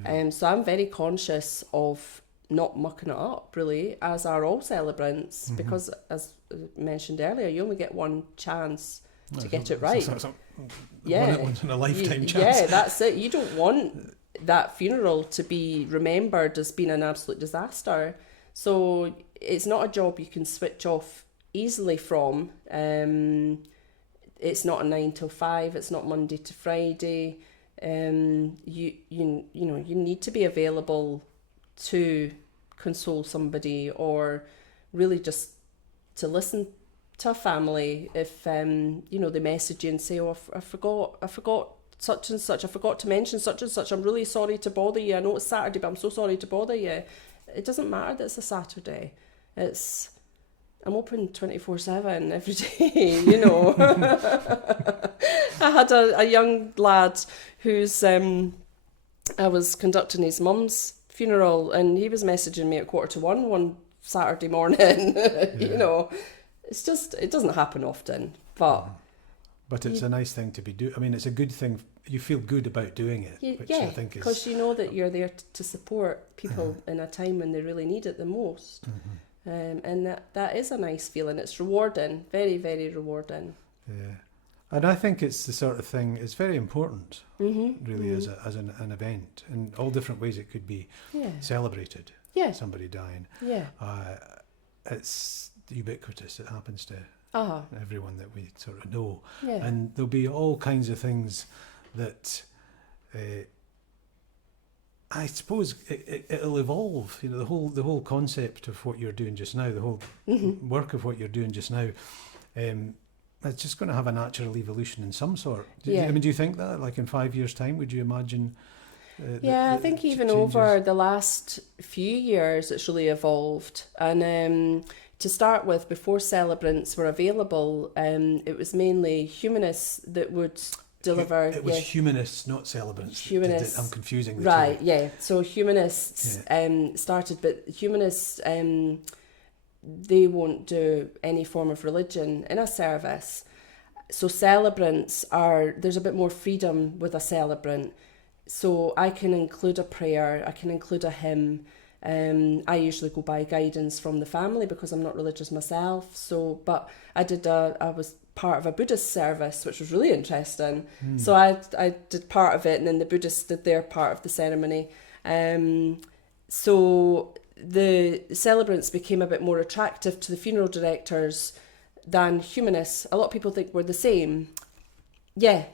Yeah. So I'm very conscious of not mucking it up, really, as are all celebrants, because as mentioned earlier, you only get one chance to get it right. Once in a lifetime chance. Yeah, that's it. You don't want that funeral to be remembered as being an absolute disaster. So it's not a job you can switch off easily from. It's not a 9 till 5. It's not Monday to Friday. You need to be available to console somebody, or really just to listen to a family if they message you and say, oh, I forgot such and such, I forgot to mention such and such, I'm really sorry to bother you, I know it's Saturday but I'm so sorry to bother you. It doesn't matter that it's a Saturday, I'm open 24/7 every day, you know. I had a young lad who's I was conducting his mum's funeral, and he was messaging me at 1:45 one Saturday morning. You know, it doesn't happen often, but it's a nice thing to be doing. I mean, it's a good thing. You feel good about doing it, which I think is, because you know that you're there to support people in a time when they really need it the most. And that is a nice feeling. It's rewarding, very, very rewarding. Yeah, and I think it's the sort of thing. It's very important, really, as an event in all different ways. It could be celebrated. Yeah, somebody dying. Yeah, it's ubiquitous. It happens to everyone that we sort of know, and there'll be all kinds of things that. I suppose it'll evolve. You know, the whole concept of what you're doing just now, the whole work of what you're doing just now, it's just going to have a natural evolution in some sort. Do you think that, like in 5 years' time, would you imagine? I think even over the last few years, it's really evolved. And to start with, before celebrants were available, it was mainly humanists that would deliver. It was humanists, not celebrants. Humanists. I'm confusing the right, two. yeah. So humanists started, but humanists, they won't do any form of religion in a service. So celebrants there's a bit more freedom with a celebrant. So I can include a prayer, I can include a hymn. I usually go by guidance from the family because I'm not religious myself. So, but I was part of a Buddhist service, which was really interesting. So I did part of it, and then the Buddhists did their part of the ceremony. So the celebrants became a bit more attractive to the funeral directors than humanists. A lot of people think we're the same. Yeah,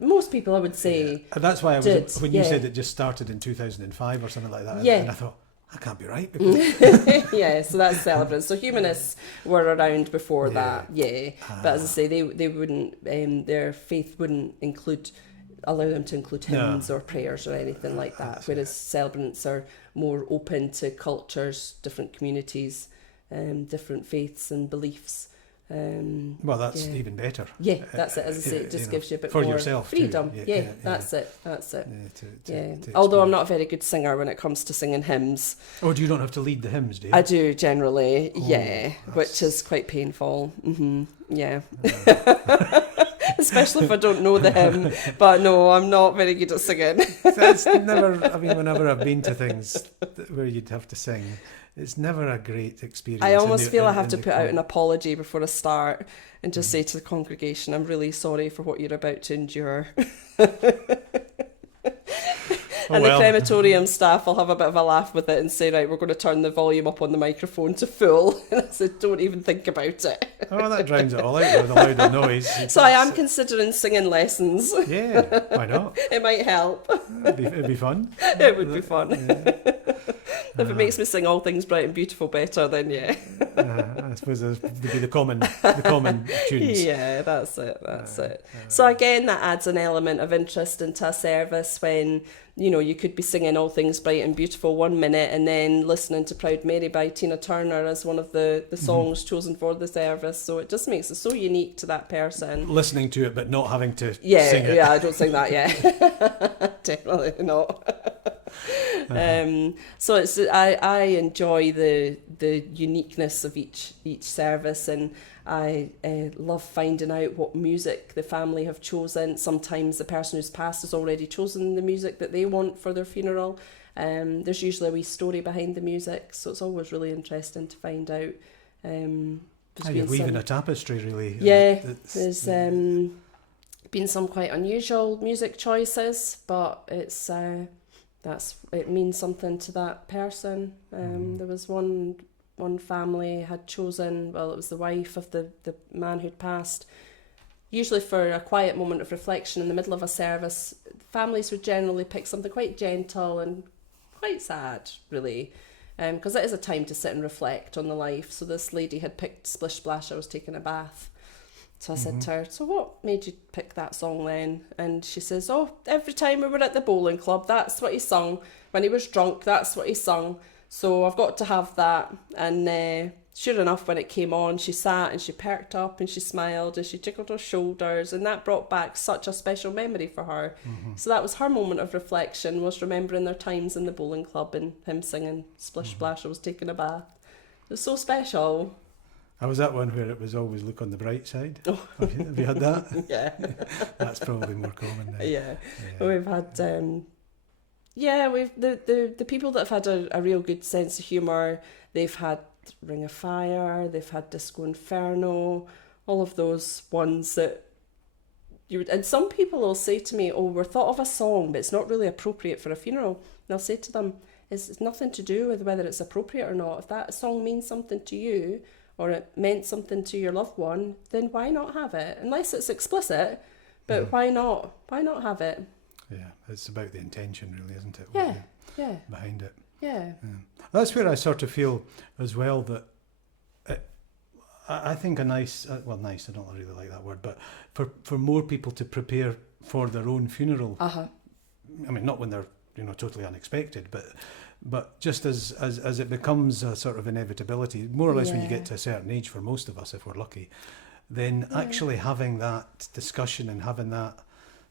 most people, I would say. Yeah. And that's why when you said it just started in 2005 or something like that, and I thought, that can't be right. Yeah, so that's celebrants. So humanists were around before that, But as I say, they wouldn't, their faith wouldn't allow them to include hymns or prayers or anything like that. Whereas celebrants are more open to cultures, different communities, different faiths and beliefs. Well, that's even better. Yeah, that's it. As I say, it just gives you a bit for more yourself freedom. Too. That's it. To Although I'm not a very good singer when it comes to singing hymns. Oh, you don't have to lead the hymns, do you? I do generally, which is quite painful. Yeah. Especially if I don't know the hymn. But no, I'm not very good at singing. That's never, whenever I've been to things where you'd have to sing, it's never a great experience. I almost feel I have to put out an apology before I start and just say to the congregation, I'm really sorry for what you're about to endure. The crematorium staff will have a bit of a laugh with it and say, right, we're going to turn the volume up on the microphone to full. And I said, don't even think about it. Oh, that drowns it all out with a louder noise. So I am considering singing lessons. Yeah, why not? It might help. It'd be fun. It would be fun. If it makes me sing All Things Bright and Beautiful better, then yeah. I suppose there'd be the common tunes. Yeah, that's it. So again, that adds an element of interest into a service when, you could be singing All Things Bright and Beautiful 1 minute and then listening to Proud Mary by Tina Turner as one of the songs chosen for the service. So it just makes it so unique to that person. Listening to it but not having to sing it. Yeah, I don't sing that, Definitely not. So it's I enjoy the uniqueness of each service, and I love finding out what music the family have chosen. Sometimes the person who's passed has already chosen the music that they want for their funeral. There's usually a wee story behind the music, so it's always really interesting to find out. You're weaving a tapestry, really. Yeah, there's been some quite unusual music choices, but it means something to that person. There was one family had chosen, it was the wife of the man who'd passed. Usually for a quiet moment of reflection in the middle of a service, families would generally pick something quite gentle and quite sad, really, because it is a time to sit and reflect on the life. So this lady had picked Splish Splash, I Was Taking a Bath. So I said to her, so what made you pick that song then? And she says, every time we were at the bowling club, that's what he sung. When he was drunk, that's what he sung. So I've got to have that. And sure enough, when it came on, she sat and she perked up and she smiled and she jiggled her shoulders. And that brought back such a special memory for her. So that was her moment of reflection, was remembering their times in the bowling club and him singing Splish Splash, I Was Taking a Bath. It was so special. I was at one where it was always look on the bright side. Have you had that? Yeah. That's probably more common now. Yeah. We've had we've the people that have had a real good sense of humour, they've had Ring of Fire, they've had Disco Inferno, all of those ones that and some people will say to me, we're thought of a song but it's not really appropriate for a funeral. And I'll say to them, it's nothing to do with whether it's appropriate or not. If that song means something to you, or it meant something to your loved one, then why not have it? Unless it's explicit, but why not have it? Yeah, it's about the intention, really, isn't it? Yeah. Behind it. Yeah. That's where I sort of feel as well that I think nice, I don't really like that word, but for more people to prepare for their own funeral. I mean, not when they're totally unexpected, but just as it becomes a sort of inevitability, more or less when you get to a certain age, for most of us, if we're lucky, then actually having that discussion and having that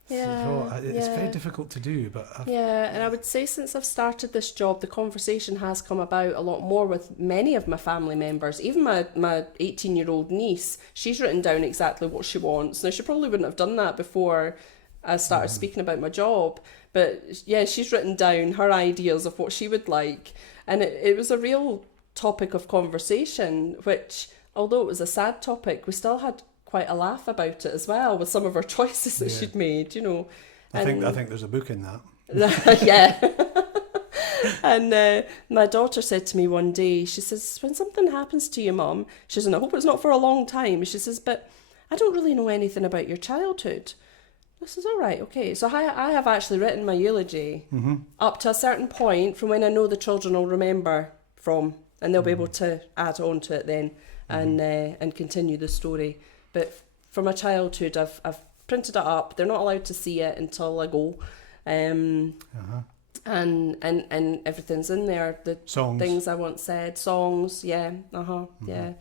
Yeah, So it's very yeah. difficult to do, but Yeah, and I would say since I've started this job, the conversation has come about a lot more with many of my family members. Even my 18-year-old niece, she's written down exactly what she wants. Now, she probably wouldn't have done that before I started speaking about my job. But yeah, she's written down her ideas of what she would like. And it was a real topic of conversation, which, although it was a sad topic, we still had quite a laugh about it as well with some of her choices that Yeah. she'd made, I think there's a book in that. Yeah. And my daughter said to me one day, she says, when something happens to you, Mum, she says, and I hope it's not for a long time. She says, but I don't really know anything about your childhood. I says, all right, okay. So I have actually written my eulogy up to a certain point from when I know the children will remember from, and they'll be able to add on to it then and continue the story. But from my childhood, I've printed it up. They're not allowed to see it until I go. And everything's in there. The Songs. things I want said, songs, yeah, yeah.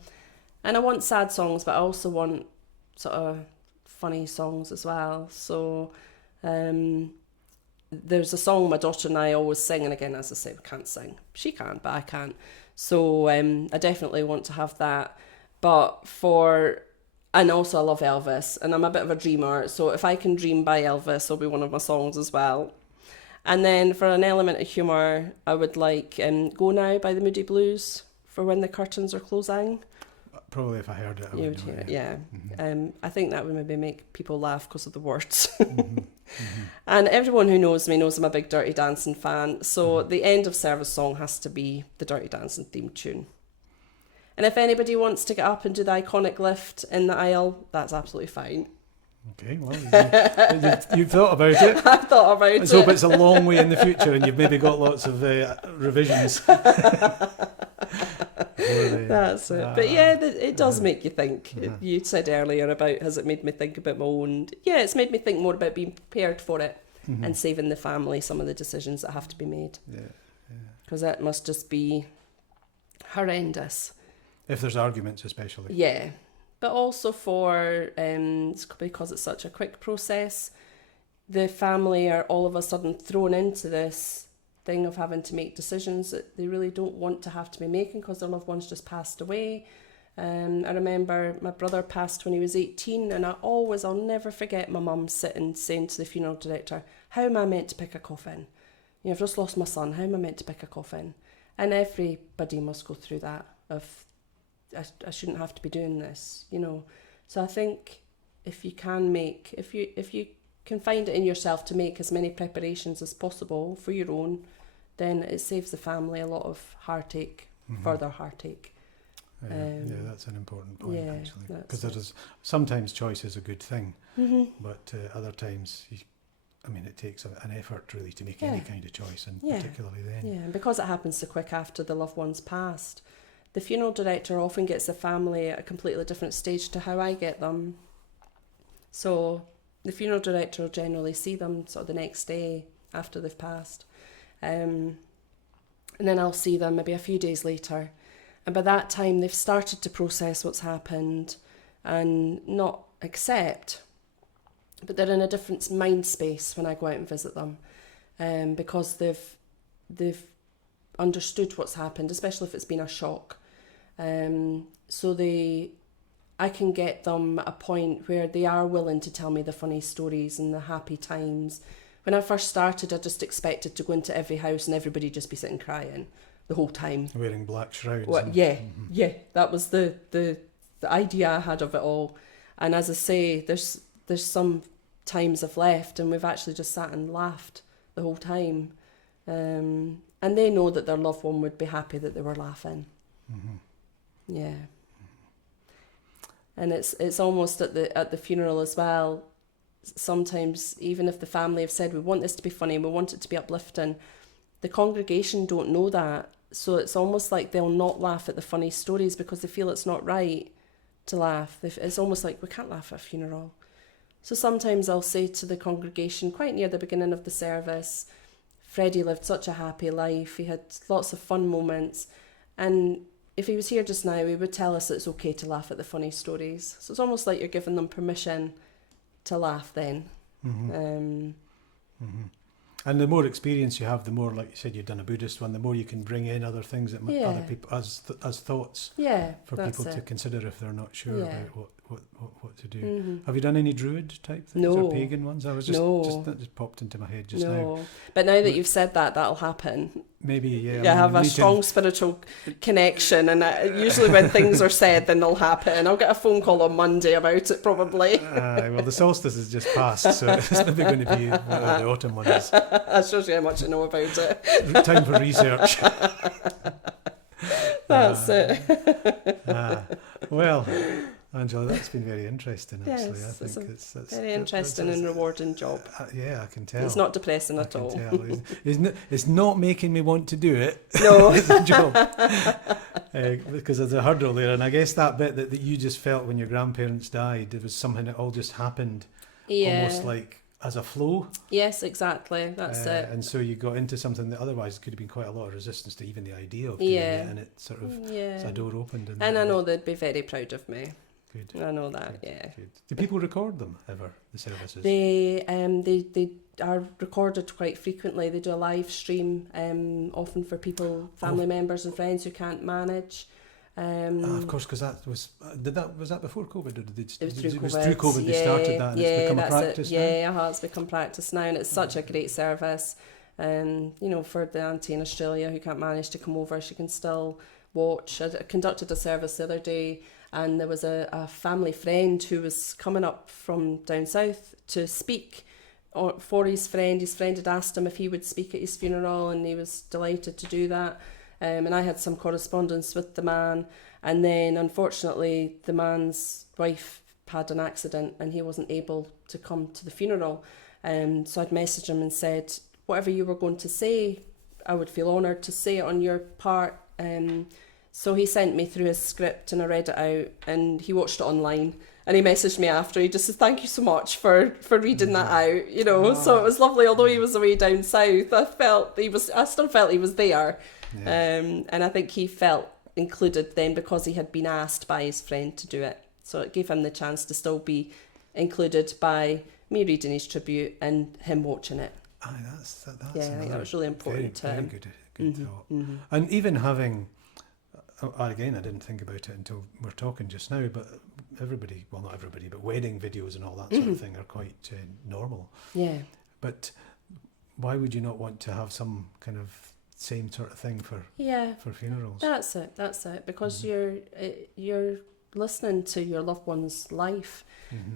And I want sad songs, but I also want sort of funny songs as well. So there's a song my daughter and I always sing, and again, as I say, we can't sing. She can, but I can't. So I definitely want to have that. And also I love Elvis, and I'm a bit of a dreamer, so if I can dream by Elvis, will be one of my songs as well. And then for an element of humour, I would like Go Now by the Moody Blues for when the curtains are closing. Probably if I heard it, I would know hear it. it, yeah. I think that would maybe make people laugh because of the words. Mm-hmm. And everyone who knows me knows I'm a big Dirty Dancing fan, so the end of service song has to be the Dirty Dancing theme tune. And if anybody wants to get up and do the iconic lift in the aisle, that's absolutely fine. Okay, well, you've thought about it. I've thought about it. Let's hope it's a long way in the future and you've maybe got lots of revisions. That's it. But yeah, it does make you think. You said earlier about, has it made me think about my own? Yeah, it's made me think more about being prepared for it and saving the family some of the decisions that have to be made. Because that must just be horrendous. If there's arguments especially. Yeah. But also for, because it's such a quick process, the family are all of a sudden thrown into this thing of having to make decisions that they really don't want to have to be making because their loved ones just passed away. I remember my brother passed when he was 18, and I'll never forget my mum sitting saying to the funeral director, how am I meant to pick a coffin? I've just lost my son, how am I meant to pick a coffin? And everybody must go through that of, I shouldn't have to be doing this, So I think if you can find it in yourself to make as many preparations as possible for your own, then it saves the family a lot of heartache, further heartache. Yeah, that's an important point, actually. Because sometimes choice is a good thing, but other times, it takes an effort really to make any kind of choice, and particularly then. Yeah, and because it happens so quick after the loved one's passed, the funeral director often gets the family at a completely different stage to how I get them. So the funeral director will generally see them sort of the next day after they've passed. And then I'll see them maybe a few days later. And by that time, they've started to process what's happened and not accept, but they're in a different mind space when I go out and visit them, because they've understood what's happened, especially if it's been a shock. So I can get them at a point where they are willing to tell me the funny stories and the happy times. When I first started, I just expected to go into every house and everybody just be sitting crying the whole time. Wearing black shrouds. Yeah, that was the idea I had of it all. And as I say, there's some times I've left and we've actually just sat and laughed the whole time. And they know that their loved one would be happy that they were laughing. Yeah. And it's almost at the funeral as well. Sometimes, even if the family have said, we want this to be funny, we want it to be uplifting, the congregation don't know that. So it's almost like they'll not laugh at the funny stories because they feel it's not right to laugh. It's almost like, we can't laugh at a funeral. So sometimes I'll say to the congregation, quite near the beginning of the service, Freddie lived such a happy life. He had lots of fun moments. And if he was here just now, he would tell us that it's okay to laugh at the funny stories. So it's almost like you're giving them permission to laugh then. And the more experience you have, the more, like you said, you've done a Buddhist one, the more you can bring in other things that other people as thoughts for people to consider if they're not sure about what to do. Have you done any Druid type things or pagan ones? I was that just popped into my head just now. But now that you've said that, that'll happen. Maybe, yeah. I have a strong spiritual connection, and usually when things are said, then they'll happen. I'll get a phone call on Monday about it, probably. Well, the solstice has just passed, so it's maybe going to be one of the autumn ones. That shows you how much I know about it. Time for research. That's it. Well, Angela, that's been very interesting, actually. Yes, I think it's a very interesting and rewarding job. Yeah, I can tell. It's not depressing at all. It's not making me want to do it. No. It's a job. Because there's a hurdle there. And I guess that bit that you just felt when your grandparents died, it was something that all just happened almost like as a flow. Yes, exactly. That's it. And so you got into something that otherwise could have been quite a lot of resistance to even the idea of doing it. And it sort of, it's a door opened. And I know they'd be very proud of me. Good. I know that, Good. Do people record them ever, the services? They are recorded quite frequently. They do a live stream, often for people, family members and friends who can't manage. Of course, because that was that before COVID? Or did it was through COVID. It was through COVID they started that, and it's become a practice now. Yeah, it's become practice now, and it's such a great service. For the auntie in Australia who can't manage to come over, she can still watch. I conducted a service the other day, and there was a family friend who was coming up from down south to speak for his friend. His friend had asked him if he would speak at his funeral, and he was delighted to do that. And I had some correspondence with the man, and then unfortunately the man's wife had an accident and he wasn't able to come to the funeral. So I'd messaged him and said, whatever you were going to say, I would feel honoured to say it on your part. So he sent me through his script and I read it out, and he watched it online, and he messaged me after. He just said, thank you so much for reading that out, So it was lovely. Although he was away down south, I still felt he was there. Yeah. And I think he felt included then because he had been asked by his friend to do it. So it gave him the chance to still be included by me reading his tribute and him watching it. Aye, that's I think that was really important to him. Very good thought. And even having, again, I didn't think about it until we're talking just now, but everybody, well, not everybody, but wedding videos and all that sort of thing are quite normal. Yeah. But why would you not want to have some kind of same sort of thing for funerals? That's it. Because you're listening to your loved one's life.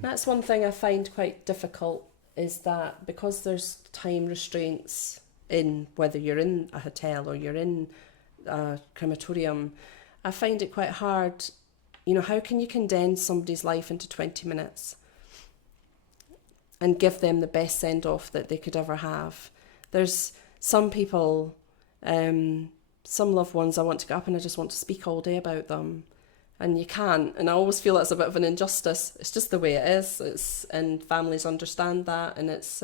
That's one thing I find quite difficult, is that because there's time restraints in whether you're in a hotel or you're in a crematorium, I find it quite hard. How can you condense somebody's life into 20 minutes and give them the best send-off that they could ever have? There's some people, some loved ones, I want to get up and I just want to speak all day about them, and you can't. And I always feel that's a bit of an injustice. It's just the way it is. And families understand that, and it's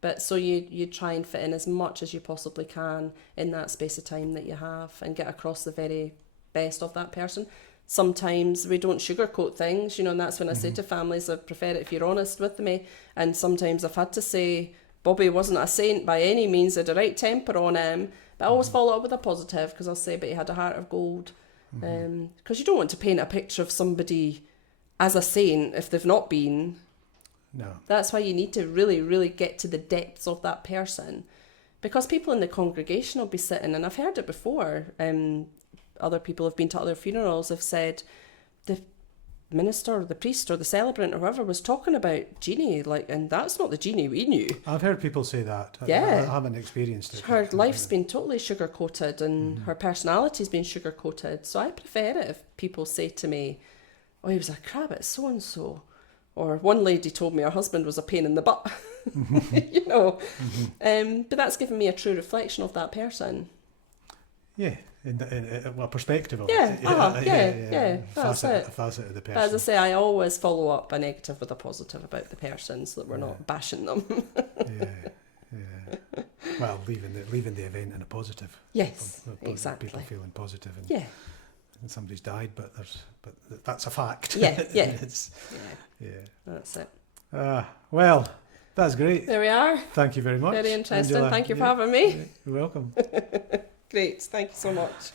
but so you try and fit in as much as you possibly can in that space of time that you have, and get across the very best of that person. Sometimes we don't sugarcoat things, and that's when I say to families, I prefer it if you're honest with me. And sometimes I've had to say, Bobby wasn't a saint by any means, had a right temper on him, but I always follow up with a positive, because I'll say, but he had a heart of gold. Because you don't want to paint a picture of somebody as a saint if they've not been. No. That's why you need to really, really get to the depths of that person, because people in the congregation will be sitting, and I've heard it before, other people have been to other funerals, have said the minister or the priest or the celebrant or whoever was talking about Jeannie, and that's not the Jeannie we knew. I've heard people say that. I haven't experienced it. Her life's been totally sugar-coated, and her personality's been sugar-coated. So I prefer it if people say to me, oh, he was a crab at so-and-so. Or one lady told me her husband was a pain in the butt. But that's given me a true reflection of that person. Yeah. In perspective of it. That's it. A facet of the person. But as I say, I always follow up a negative with a positive about the person, so that we're not bashing them. Well, leaving the event in a positive. Yes, exactly. People feeling positive, and somebody's died, but that's a fact. That's it. Well, That's great. There we are. Thank you very much. Very interesting. Angela. Thank you for having me. You're welcome. Great. Thank you so much.